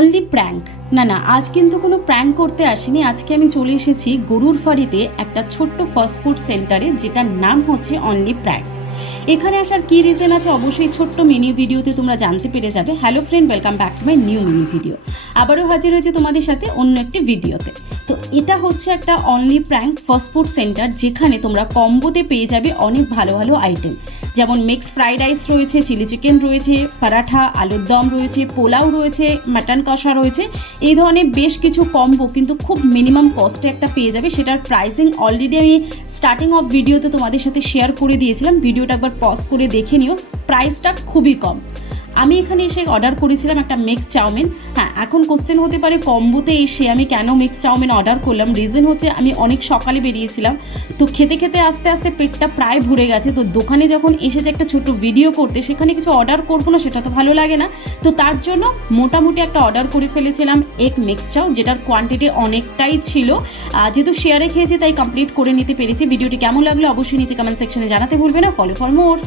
Only prank না আজ কিন্তু কোনো প্র্যাঙ্ক করতে আসিনি। আজকে আমি চলে এসেছি গরুর ফাড়িতে একটা ছোট্ট ফাস্টফুড সেন্টারে, যেটার নাম হচ্ছে অনলি প্র্যাঙ্ক। এখানে আসার কী রিজন আছে অবশ্যই ছোট্ট মিনি ভিডিওতে তোমরা জানতে পেরে যাবে। Hello friend, welcome back to my new mini video. আবারও হাজির হয়েছে তোমাদের সাথে অন্য একটি ভিডিওতে। তো এটা হচ্ছে একটা অনলি প্র্যাঙ্ক ফাস্টফুড সেন্টার, যেখানে তোমরা কম্বোতে পেয়ে যাবে অনেক ভালো ভালো আইটেম, যেমন মিক্স ফ্রাইড রাইস রয়েছে, চিলি চিকেন রয়েছে, পরাঠা, আলুর দম রয়েছে, পোলাও রয়েছে, মাটন কষা রয়েছে। এই ধরনের বেশ কিছু কম্বো কিন্তু খুব মিনিমাম কস্টে একটা পেয়ে যাবে। সেটার প্রাইসিং অলরেডি আমি স্টার্টিং অফ ভিডিওতে তোমাদের সাথে শেয়ার করে দিয়েছিলাম, ভিডিওটা একবার পজ করে দেখে নিও। প্রাইসটা খুবই কম। আমি এখানে এসে অর্ডার করেছিলাম একটা মিক্স চাউমিন। হ্যাঁ, এখন কোশ্চেন হতে পারে কম্বোতে এসে আমি কেন মিক্স চাউমিন অর্ডার করলাম। রিজন হচ্ছে আমি অনেক সকালে বেরিয়েছিলাম, তো খেতে খেতে আস্তে আস্তে পেটটা প্রায় ভরে গেছে। তো দোকানে যখন এসেছে একটা ছোট ভিডিও করতে, সেখানে কিছু অর্ডার করবো না, সেটা তো ভালো লাগে না। তো তার জন্য মোটামুটি একটা অর্ডার করে ফেলেছিলাম এগ মিক্স চাউ, যেটার কোয়ান্টিটি অনেকটাই ছিল। যেহেতু শেয়ারে খেয়েছি তাই কমপ্লিট করে নিতে পেরেছি। ভিডিওটি কেমন লাগলো অবশ্যই নিচে কমেন্ট সেকশনে জানাতে ভুলবে না। Follow for more.